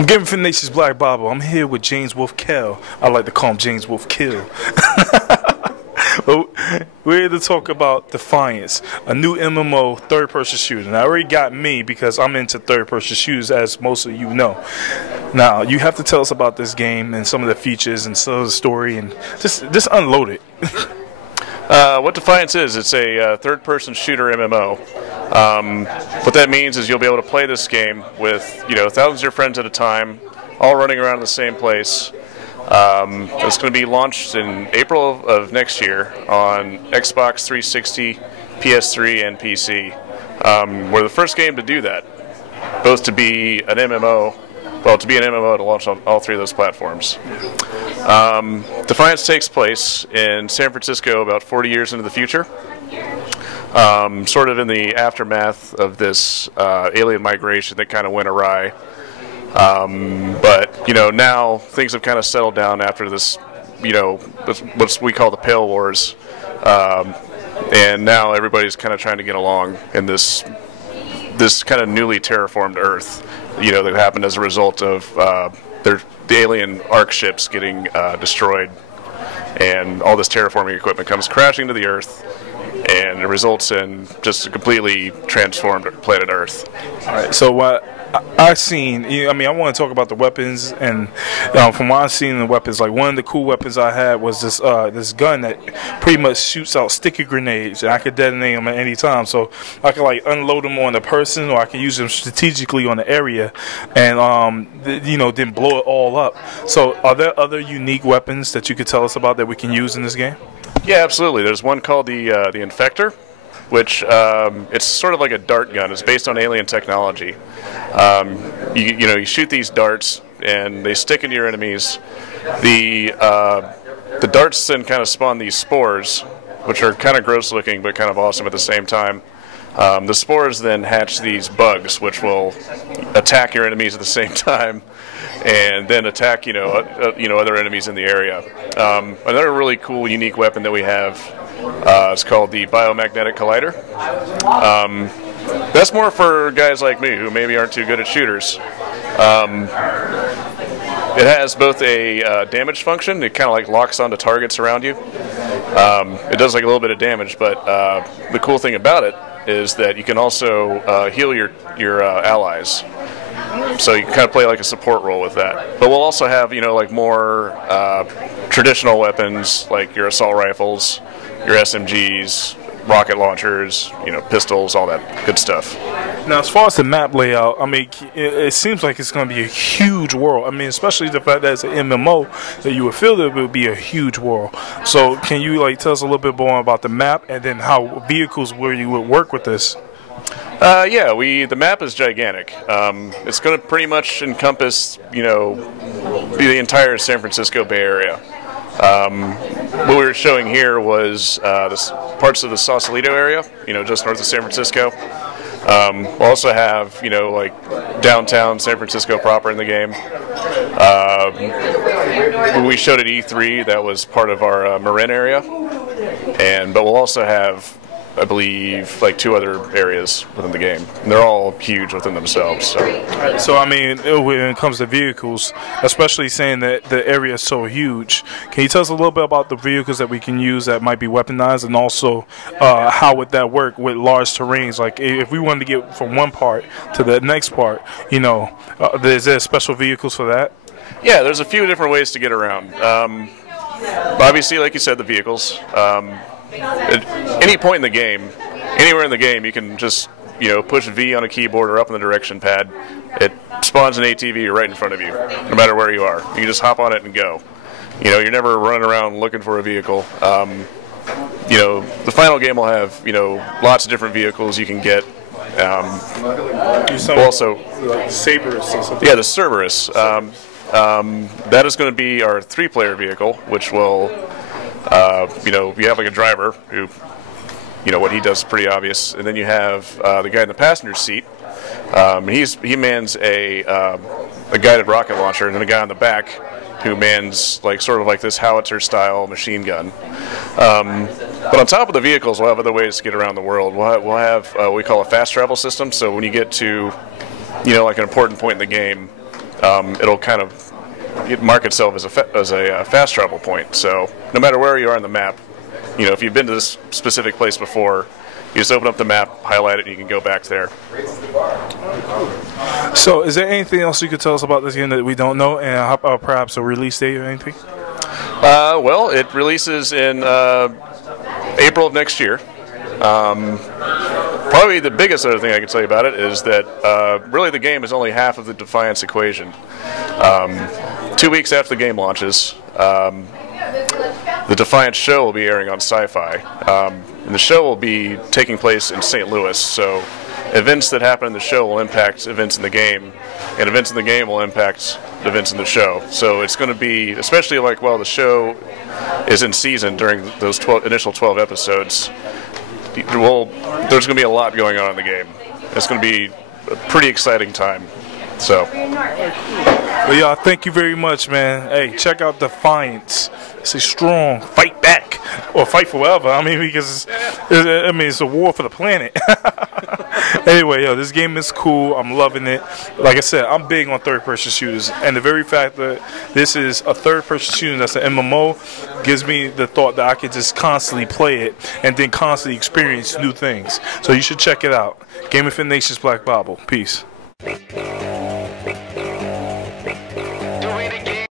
I'm GamerFitNation's Black Bible. I'm here with James Wolf Kell. I like to call him James Wolf Kill. Well, we're here to talk about Defiance, a new MMO third-person shooter. And I already got me because I'm into third-person shooters, as most of you know. Now, you have to tell us about this game and some of the features and some of the story, and just unload it. What Defiance is, it's a third-person shooter MMO. What that means is you'll be able to play this game with thousands of your friends at a time, all running around in the same place. It's going to be launched in April of next year on Xbox 360, PS3, and PC. We're the first game to do that, both to be an MMO. Well, to be an MMO to launch on all three of those platforms. Defiance takes place in San Francisco about 40 years into the future, sort of in the aftermath of this alien migration that kind of went awry. But now things have kind of settled down after this, what we call the Pale Wars, and now everybody's kind of trying to get along in this kind of newly terraformed Earth, that happened as a result of the alien arc ships getting destroyed, and all this terraforming equipment comes crashing to the Earth, and it results in just a completely transformed planet Earth. All right, so what I've seen, I want to talk about the weapons, and from what I've seen in the weapons, like one of the cool weapons I had was this gun that pretty much shoots out sticky grenades, and I could detonate them at any time. So I could like unload them on the person, or I could use them strategically on the area, and then blow it all up. So are there other unique weapons that you could tell us about that we can use in this game? Yeah, absolutely. There's one called the Infector, which it's sort of like a dart gun. It's based on alien technology. You shoot these darts, and they stick into your enemies. The darts then kind of spawn these spores, which are kind of gross looking but kind of awesome at the same time. The spores then hatch these bugs, which will attack your enemies at the same time, and then attack other enemies in the area. Another really cool, unique weapon that we have. It's called the Biomagnetic Collider. That's more for guys like me who maybe aren't too good at shooters. It has both a damage function. It kind of like locks onto targets around you. It does like a little bit of damage, but the cool thing about it is that you can also heal your allies. So you can kind of play like a support role with that. But we'll also have like more traditional weapons like your assault rifles, your SMGs, rocket launchers, pistols, all that good stuff. Now, as far as the map layout, it seems like it's going to be a huge world. Especially the fact that it's an MMO, that you would feel that it would be a huge world. So, can you tell us a little bit more about the map, and then how vehicles where you would work with this? Yeah, the map is gigantic. It's going to pretty much encompass, the entire San Francisco Bay Area. What we were showing here was parts of the Sausalito area, just north of San Francisco. We'll also have, like downtown San Francisco proper in the game. When we showed at E3, that was part of our Marin area, but we'll also have, I believe, like 2 other areas within the game. And they're all huge within themselves. So when it comes to vehicles, especially saying that the area is so huge, can you tell us a little bit about the vehicles that we can use that might be weaponized, and also how would that work with large terrains? Like if we wanted to get from one part to the next part, is there special vehicles for that? Yeah, there's a few different ways to get around. Obviously, like you said, the vehicles. At any point in the game, anywhere in the game, you can just push V on a keyboard or up on the direction pad. It spawns an ATV right in front of you, no matter where you are. You can just hop on it and go. You're never running around looking for a vehicle. The final game will have lots of different vehicles you can get. Also, like Cerberus or something. Yeah, the Cerberus. That is going to be our 3-player vehicle, which will. You have like a driver who, what he does is pretty obvious, and then you have the guy in the passenger seat. He mans a guided rocket launcher, and then a guy on the back who mans sort of like this howitzer-style machine gun. But on top of the vehicles, we'll have other ways to get around the world. We'll have what we call a fast travel system. So when you get to, like an important point in the game, it'll kind of mark itself as a fast travel point. So no matter where you are on the map, you know, if you've been to this specific place before, you just open up the map, highlight it, and you can go back there. So is there anything else you could tell us about this game that we don't know, and perhaps a release date or anything? Well, it releases in April of next year. Probably the biggest other thing I can tell you about it is that really the game is only half of the Defiance equation. 2 weeks after the game launches, the Defiance show will be airing on Syfy. And the show will be taking place in St. Louis, so events that happen in the show will impact events in the game, and events in the game will impact events in the show. So it's going to be, especially like while the show is in season during those initial 12 episodes, there's going to be a lot going on in the game. It's going to be a pretty exciting time. So, well, y'all, thank you very much, man. Hey, check out Defiance. It's a strong fight back, or fight forever. I mean, because it's a war for the planet. Anyway, yo, this game is cool. I'm loving it. Like I said, I'm big on third-person shooters, and the very fact that this is a third-person shooter that's an MMO gives me the thought that I could just constantly play it and then constantly experience new things. So you should check it out. GamerFitNation's Black Bible. Peace.